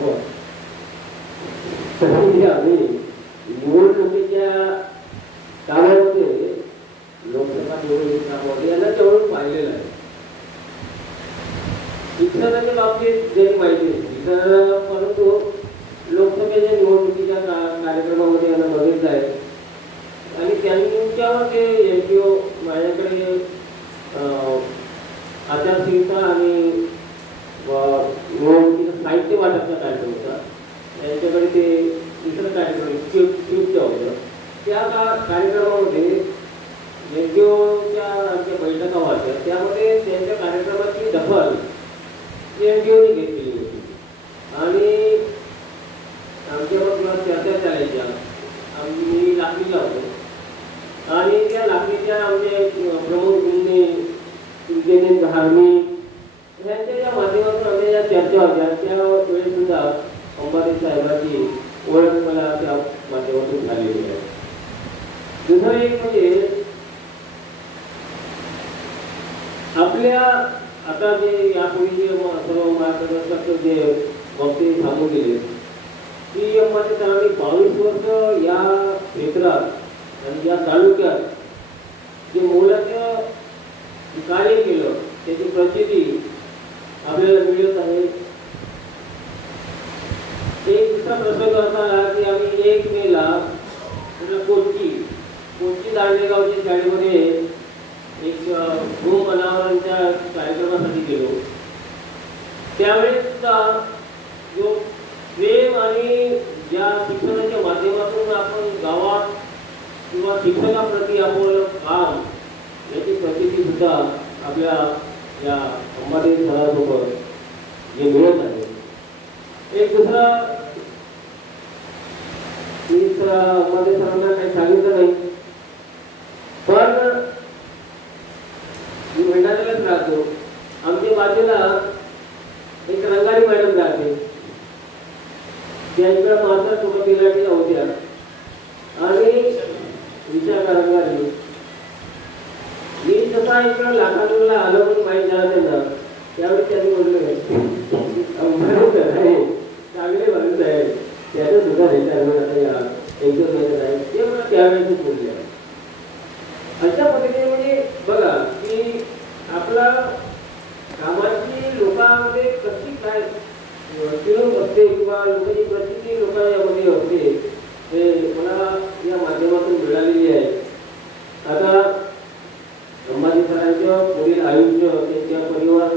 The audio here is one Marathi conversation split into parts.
नको. तरी आम्ही निवडणुकीच्या काळामध्ये लोकसभा निवडणुकीमध्ये याला तेवढं पाहिलेलं आहे. शिक्षणाच्या बाबतीत जरी माहिती परंतु लोकसभेच्या निवडणुकीच्या कार्यक्रमामध्ये यांना बघितलं आहे आणि त्यांच्यावर ते NGO माझ्याकडे आचारसंहिता आणि निवडणुकीचं साहित्य वाटपचा कार्यक्रम होता. त्यांच्याकडे ते दुसरं कार्यक्रम स्क्रिप्टचं होतं. त्या कार्यक्रमामध्ये NGOच्या आमच्या बैठका व्हायच्या, त्यामध्ये त्यांच्या कार्यक्रमाची दखल NGOने घेतलेली होती आणि आमच्यावर चर्चा चालायच्या. आम्ही लाखणीला होतो आणि त्या लाखणीच्या आमचे प्रमुख गुंडे सुजयने धार्मिक यांच्या ज्या माध्यमातून आमच्या ज्या चर्चा होत्या त्या वेळी सुद्धा अंबारी साहेबांची ओळख मला त्या माध्यमातून झालेली आहे. दुसरं एक म्हणजे आपल्या आता जे यापूर्वी जे सर्व मार्गदर्शक जे वक्ते सांगून गेले की अंबारी साहेबांनी 22 वर्ष या क्षेत्रात आणि या तालुक्यात जे मोलाचं कार्य केलं त्याची प्रचिती आपल्याला मिळत आहे. एक दुसरा प्रसंग असा आला की आम्ही 1 मेला कोची दांडेगावच्या शाळेमध्ये एक भूम अनावरणच्या कार्यक्रमासाठी गेलो. त्यावेळेस सुद्धा जो प्रेम आणि ज्या शिक्षणाच्या माध्यमातून आपण गावात किंवा शिक्षणाप्रती आपलं काम याची प्रचिती सुद्धा आपल्या या अंबादेव सरासोबत जे मिळत आहे. एक दुसरा मी अंबादेव सरांना काही सांगितलं नाही, पण मी भंडाऱ्यालाच राहतो. आमच्या बाजूला एक रंगारी मॅडम राहते, त्यांच्या माता सुरुवातीला होत्या आणि विशाखा रंगारी. मी जसा इकडं लाखांना आलो म्हणून माहीत झाला त्यांना, त्यावेळी त्यांनी बोलले चांगले माणूस आहे, त्याचं सुद्धा रिटायरमेंट आता या 1-2 महिन्यात आहे, ते मला त्यावेळेस बोलले. अशा पद्धतीने म्हणजे बघा की आपला कामाची लोकांमध्ये कशी काय फिरून बसते किंवा लोकांची प्रचिती लोकांमध्ये असते हे मला या माध्यमातून मिळालेली आहे. आता अंबाजी सरांचं पुढील आयुष्य त्यांच्या परिवार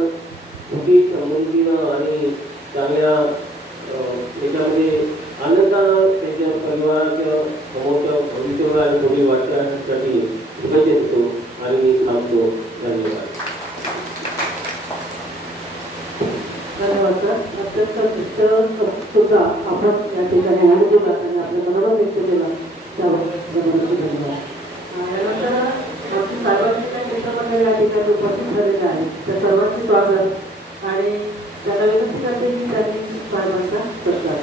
सुखी समृद्धीनं आणि चांगल्या त्याच्यामध्ये आनंदानं त्यांच्या परिवाराच्या समोरच्या भविष्यावर आणि पुढील वाटण्यासाठी शुभेच्छा देतो आणि थांबतो. धन्यवाद. धन्यवाद. अत्यंत सुद्धा आपण या ठिकाणी अनुभव आणि आपल्या मनाला व्यक्त केला त्यावर धन्यवाद. यानंतर आमची सार्वजनिक क्षेत्रामध्ये या ठिकाणी उपस्थित झालेले आहे त्या सर्वांचे स्वागत आणि त्याला विनंती करते की त्यांनी साहेबांचा सत्कार.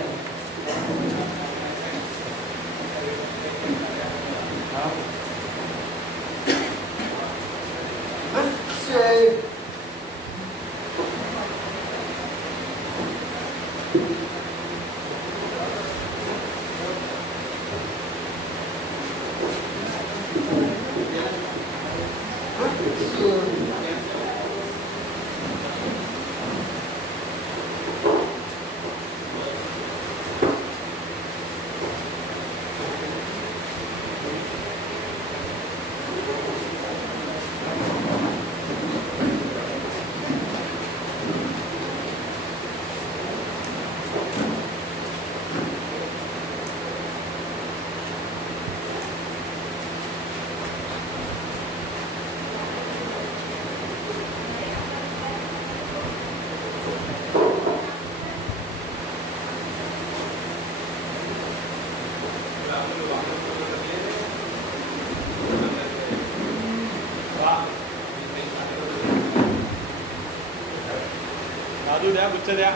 द्या गुच्छ द्या.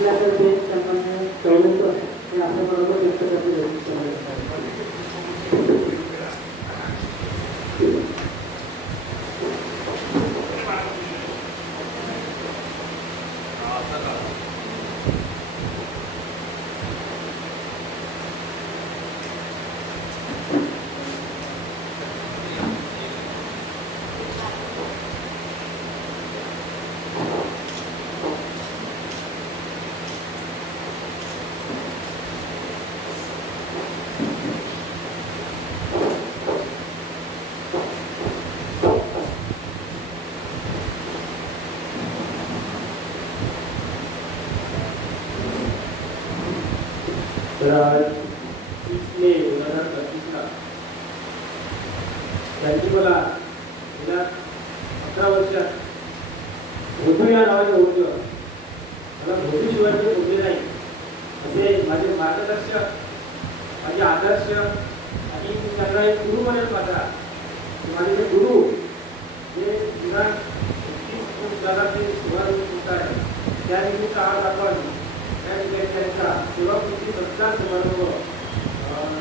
आपल्याकडे सन्मान्य चौधरी सर हे आपल्याबरोबर व्यक्त करतील. तर आज 30 मे 2025ला त्यांची मला गेल्या 11 वर्षात भोजू या नावाने ओळखलं. मला भोजूशिवाय ते बोलले नाही असे माझे मार्गदर्शक, माझे आदर्श आणि त्यांना एक गुरु म्हणून पाहता. माझे जे गुरु जे विधान जगाचे सुधारून होत आहे त्यानिमित्त आज आपण त्या विद्यार्थ्यांचा सेवाकृती सत्कार समारंभ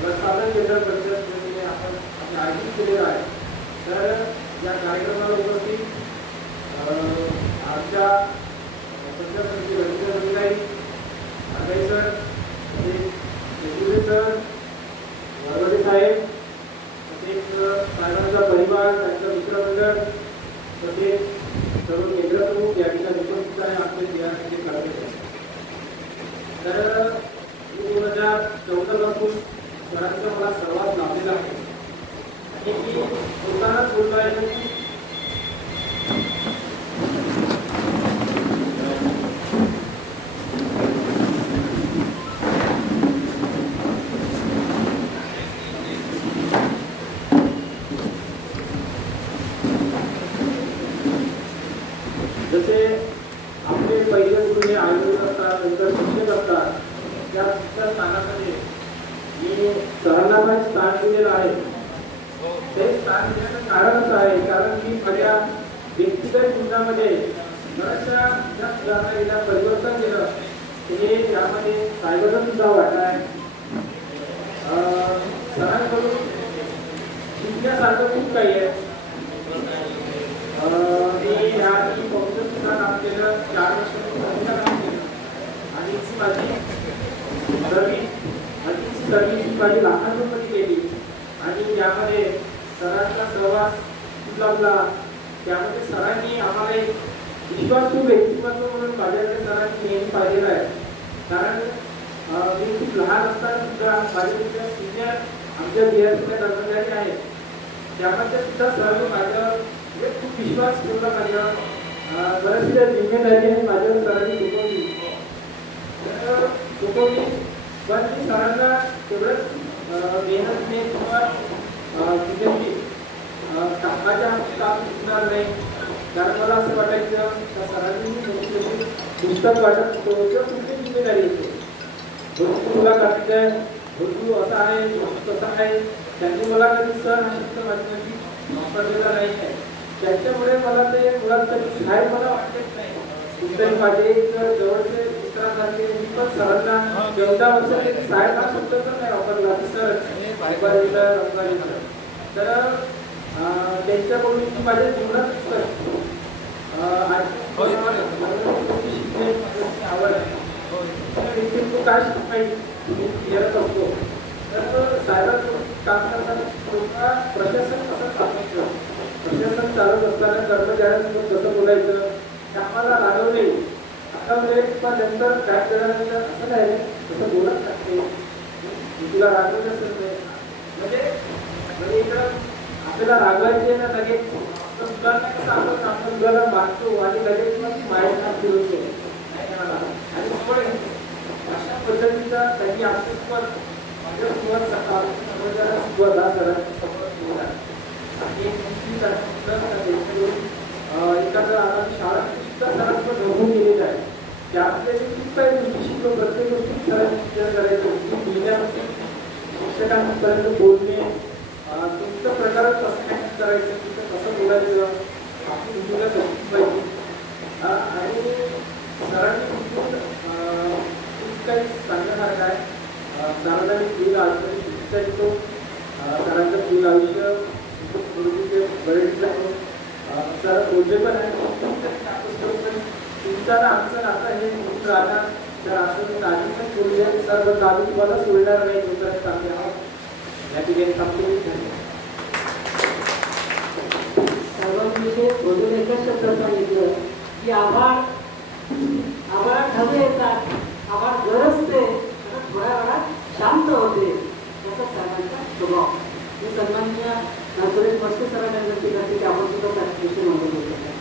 प्रसाधन केंद्र परिषदेने आपण आयोजित केलेला आहे. तर या कार्यक्रमाला उपस्थित आमच्या पंचायत समिती अधिकारी आगाई सर, तसेच सर, वरवडे साहेब, तसेच साहेबांचा परिवार, त्यांचा मित्रमंडळ, तसेच सर्व केंद्र प्रमुख या ठिकाणी उपस्थित आहे. आपले यासाठी करते. तर 2014 पासून सरांचा मला सर्वात लाभलेला आहे आणि मी स्वतःच बोललो आहे की जसे आपले पहिले गुरु हे आयोजक असतात, नंतर शिक्षक असतात, त्या स्थानामध्ये मी सरांना पण स्थान दिलेलं आहे. ते स्थान देण्याचं कारण असं आहे कारण की माझ्या व्यक्तिगत जीवनामध्ये बऱ्याचशा ज्या सुधारणा केल्या, परिवर्तन केलं हे यामध्ये साहेबांचा सुद्धा वाटा आहे. सरांकडून शिकण्यासारखं खूप काही आहे. मी याआधी कौशल सुद्धा काम केलं, 4 वर्ष काम केलं आणि माझी माझी लाखांमध्ये गेली आणि यामध्ये सरांचा सहवास खूप लाभला. त्यामध्ये सरांनी आम्हाला एक विश्वासू व्यक्तिमत्व म्हणून माझ्याकडे सरांनी नेहमी पाहिलेलं आहे. कारण मी खूप लहान असताना सुद्धा माझ्या सिनियर आमच्या बिहारच्या कर्मचारी आहेत त्यामध्ये सुद्धा सर माझ्यावर खूप विश्वास ठेवला. माझ्यावर बऱ्याचशा जिम्मेदारी आहे माझ्यावर सरांनी शिकवली. पण मी सरांना तेवढंच मेहनतीने किंवा कामाच्या काम शिकणार नाही. कारण मला असं वाटायचं का सरांनी पुस्तक वाटत होतो किंवा कुठली जिम्मेदारी होते. भरपूर तुला करायचं आहे, भरपूर असं आहे, तसं आहे. त्यांनी मला कधी सर हा शब्द माझ्यासाठी वापरलेला नाही आहे. त्याच्यामुळे मला ते मुळात तरी साहेब मला वाटत नाही. कुठेही माझे एक जवळचे मित्रांसारखे मी पण सरांना 14 वर्षात साहेब हा शब्द तर नाही वापरला सर तर त्यांच्याकडून मी माझ्या जीवनात आवड आहे. तो काय शिकवायची मी क्लिअर करतो. तर साहेबांसोबत काम करताना प्रशासन कसं चालवायचं, प्रशासन चालत असताना कर्मचाऱ्यांसोबत कसं बोलायचं ते आम्हाला रागवले. आता पण नंतर काय केल्यानंतर असं नाही तसं बोलत टाकते तुला रागवलं असेल म्हणजे इकडं आपल्याला रागवायचे ना लगेच मुलांना कसं आपण मुलाला मागतो आणि लगेच मग मायेला फिरवतो आणि पुढे अशा पद्धतीचा त्यांनी आमच्यासोबत माझ्यासोबत एखादं आम्ही शाळा सुद्धा सरांसोबत बघून गेलेलं आहे. त्यामध्ये खूप काही गोष्टी शिकलो. प्रत्येक गोष्टी सरांची विचार करायची लिहिण्यापासून शिक्षकांपर्यंत बोलणे, तुमच्या प्रकारात कसं काय करायचं, तुमचं कसं बोलायचं, आपली भूमिका समजून पाहिजे. आणि सरांनी विचारितो सरांचं फुल आयुष्य गुरुजीचे बरेच सर रोजे पण आहे तुमचा ना आमचं नातं हे होऊन राहणार. तर असं आधी पण बोलूया सर आम्ही तुम्हाला सोडणार नाही तुमचं चांगले आहोत या ठिकाणी थांबतो. सर्वांविषयी बोलून एकच शब्द सांगितलं की आभाळ ढगे येतात, आभाळ गरजते आणि थोड्या वेळात शांत होते. तसा सर्वांचा स्वभाव. मी सन्मानच्या सुरेश मस्के सरांना विनंती करते की आपण सुद्धा त्या विषयी मांडून घेऊ शकता.